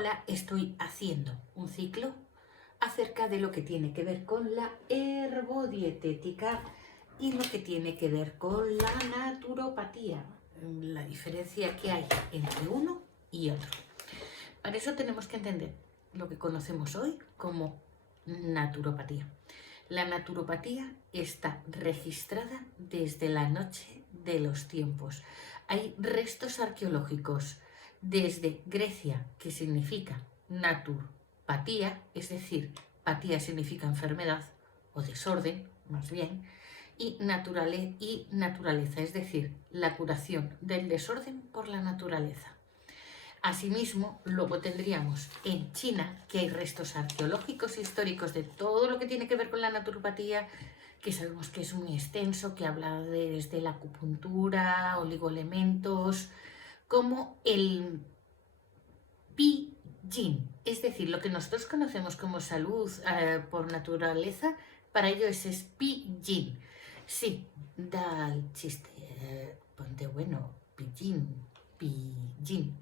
Hola, estoy haciendo un ciclo acerca de lo que tiene que ver con la herbodietética y lo que tiene que ver con la naturopatía, la diferencia que hay entre uno y otro. Para eso tenemos que entender lo que conocemos hoy como naturopatía. La naturopatía está registrada desde la noche de los tiempos. Hay restos arqueológicos desde Grecia, que significa naturpatía, es decir, patía significa enfermedad o desorden, más bien, y naturaleza, es decir, la curación del desorden por la naturaleza. Asimismo, luego tendríamos en China, que hay restos arqueológicos históricos de todo lo que tiene que ver con la naturopatía, que sabemos que es muy extenso, que habla desde la acupuntura, oligoelementos, como el Pi Yin, es decir, lo que nosotros conocemos como salud por naturaleza, para ellos es Pi Yin. Sí, da el chiste, ponte bueno, Pi Yin.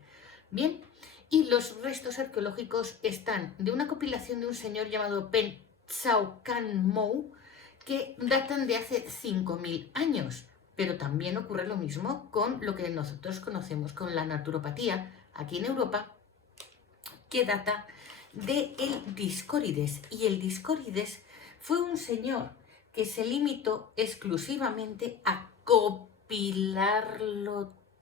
Bien, y los restos arqueológicos están de una compilación de un señor llamado Pen Tsao Kan Mou, que datan de hace 5.000 años. Pero también ocurre lo mismo con lo que nosotros conocemos con la naturopatía aquí en Europa, que data de el Discórides. Y el Discórides fue un señor que se limitó exclusivamente a compilarlo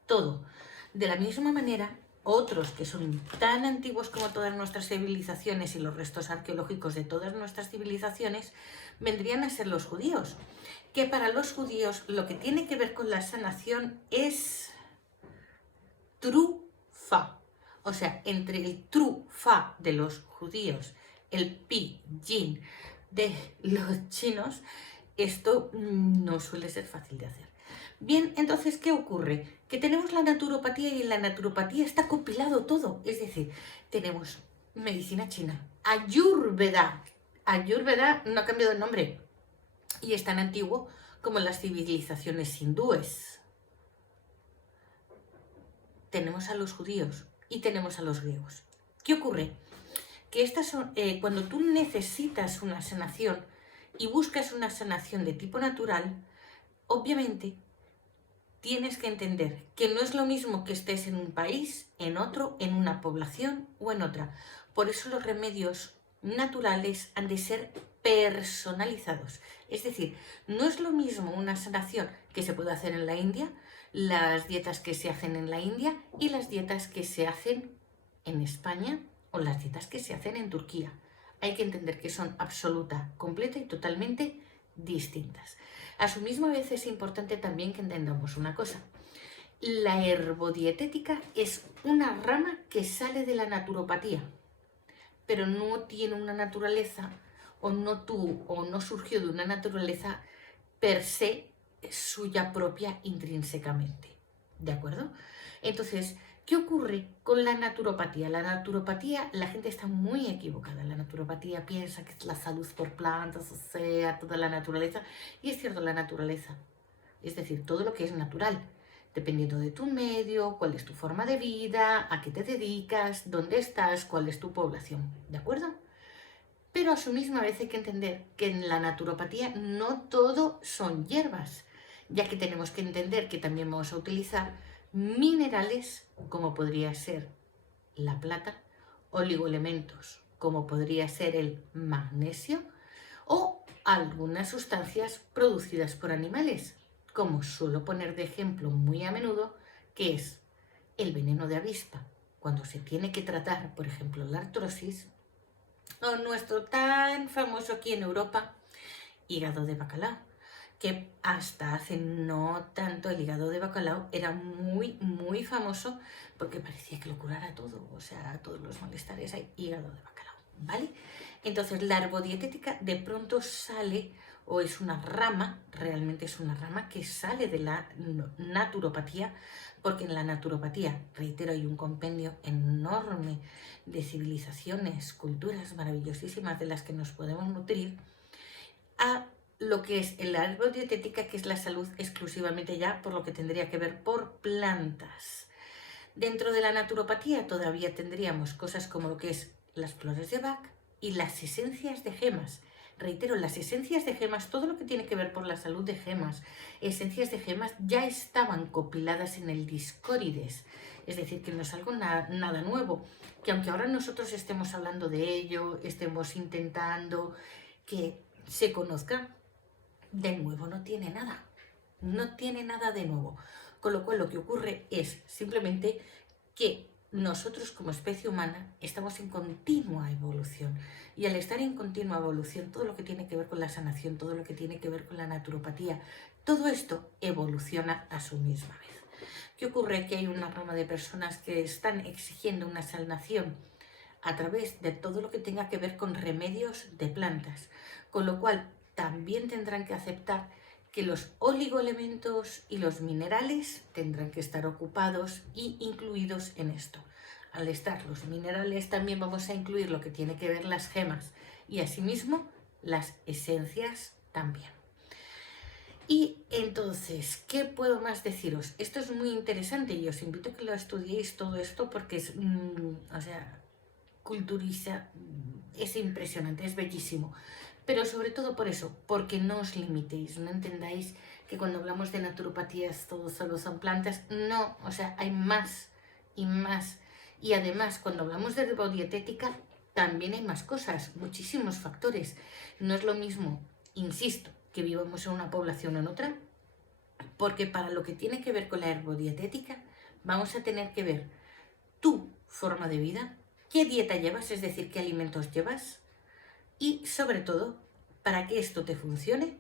todo. De la misma manera, otros que son tan antiguos como todas nuestras civilizaciones y los restos arqueológicos de todas nuestras civilizaciones, vendrían a ser los judíos. Que para los judíos lo que tiene que ver con la sanación es trufa. O sea, entre el trufa de los judíos, el pi yin de los chinos, esto no suele ser fácil de hacer. Bien, entonces, ¿qué ocurre? Que tenemos la naturopatía y en la naturopatía está compilado todo. Es decir, tenemos medicina china, Ayurveda. Ayurveda no ha cambiado el nombre y es tan antiguo como las civilizaciones hindúes. Tenemos a los judíos y tenemos a los griegos. ¿Qué ocurre? Que estas son, cuando tú necesitas una sanación y buscas una sanación de tipo natural, obviamente tienes que entender que no es lo mismo que estés en un país, en otro, en una población o en otra. Por eso los remedios naturales han de ser personalizados. Es decir, no es lo mismo una sanación que se puede hacer en la India, las dietas que se hacen en la India y las dietas que se hacen en España o las dietas que se hacen en Turquía. Hay que entender que son absoluta, completa y totalmente distintas. A su misma vez es importante también que entendamos una cosa. La herbodietética es una rama que sale de la naturopatía, pero no tiene una naturaleza o no surgió de una naturaleza per se suya propia intrínsecamente. ¿De acuerdo? Entonces, ¿qué ocurre con la naturopatía? La naturopatía, la gente está muy equivocada. La naturopatía piensa que es la salud por plantas, o sea, toda la naturaleza. Y es cierto, la naturaleza. Es decir, todo lo que es natural. Dependiendo de tu medio, cuál es tu forma de vida, a qué te dedicas, dónde estás, cuál es tu población. ¿De acuerdo? Pero a su misma vez hay que entender que en la naturopatía no todo son hierbas, ya que tenemos que entender que también vamos a utilizar minerales, como podría ser la plata, oligoelementos, como podría ser el magnesio, o algunas sustancias producidas por animales, como suelo poner de ejemplo muy a menudo, que es el veneno de avispa. Cuando se tiene que tratar, por ejemplo, la artrosis, o nuestro tan famoso aquí en Europa, hígado de bacalao, que hasta hace no tanto el hígado de bacalao era muy famoso porque parecía que lo curara todo, o sea, todos los malestares hay hígado de bacalao, ¿vale? Entonces la herbodietética de pronto sale, o es una rama, realmente es una rama que sale de la naturopatía, porque en la naturopatía, reitero, hay un compendio enorme de civilizaciones, culturas maravillosísimas de las que nos podemos nutrir, a lo que es la herbodietética, que es la salud exclusivamente ya por lo que tendría que ver por plantas. Dentro de la naturopatía todavía tendríamos cosas como lo que es las flores de Bach y las esencias de gemas. Reitero, las esencias de gemas, todo lo que tiene que ver por la salud de gemas, esencias de gemas ya estaban compiladas en el Discórides. Es decir, que no es algo nada nuevo, que aunque ahora nosotros estemos hablando de ello, estemos intentando que se conozca, de nuevo no tiene nada. No tiene nada de nuevo. Con lo cual lo que ocurre es simplemente que nosotros como especie humana estamos en continua evolución. Y al estar en continua evolución, todo lo que tiene que ver con la sanación, todo lo que tiene que ver con la naturopatía, todo esto evoluciona a su misma vez. ¿Qué ocurre? Que hay una rama de personas que están exigiendo una sanación a través de todo lo que tenga que ver con remedios de plantas, con lo cual también tendrán que aceptar que los oligoelementos y los minerales tendrán que estar ocupados y incluidos en esto. Al estar los minerales también vamos a incluir lo que tiene que ver las gemas y asimismo las esencias también. Y entonces, ¿qué puedo más deciros? Esto es muy interesante y os invito a que lo estudiéis todo esto porque es, culturiza, es impresionante, es bellísimo. Pero sobre todo por eso, porque no os limitéis, no entendáis que cuando hablamos de naturopatías todo solo son plantas. No, o sea, hay más y más. Y además, cuando hablamos de herbodietética, también hay más cosas, muchísimos factores. No es lo mismo, insisto, que vivamos en una población o en otra, porque para lo que tiene que ver con la herbodietética, vamos a tener que ver tu forma de vida, qué dieta llevas, es decir, qué alimentos llevas, y sobre todo, para que esto te funcione,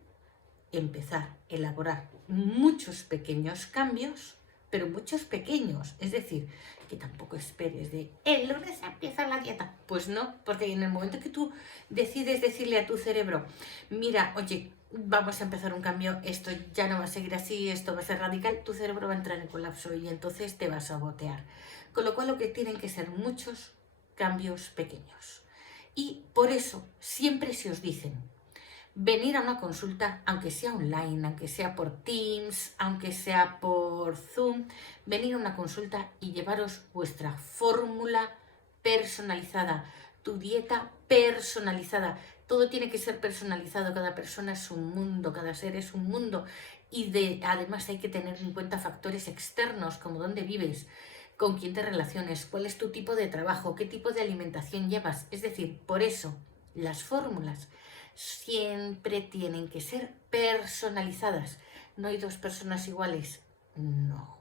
empezar a elaborar muchos pequeños cambios, pero muchos pequeños, es decir, que tampoco esperes de el lunes empieza la dieta. Pues no, porque en el momento que tú decides decirle a tu cerebro, mira, oye, vamos a empezar un cambio, esto ya no va a seguir así, esto va a ser radical, tu cerebro va a entrar en colapso y entonces te vas a botear. Con lo cual lo que tienen que ser muchos cambios pequeños. Y por eso siempre se os dicen, venir a una consulta, aunque sea online, aunque sea por Teams, aunque sea por Zoom, venir a una consulta y llevaros vuestra fórmula personalizada, tu dieta personalizada. Todo tiene que ser personalizado, cada persona es un mundo, cada ser es un mundo y además hay que tener en cuenta factores externos como dónde vives, con quién te relaciones, cuál es tu tipo de trabajo, qué tipo de alimentación llevas. Es decir, por eso las fórmulas siempre tienen que ser personalizadas. ¿No hay dos personas iguales? No.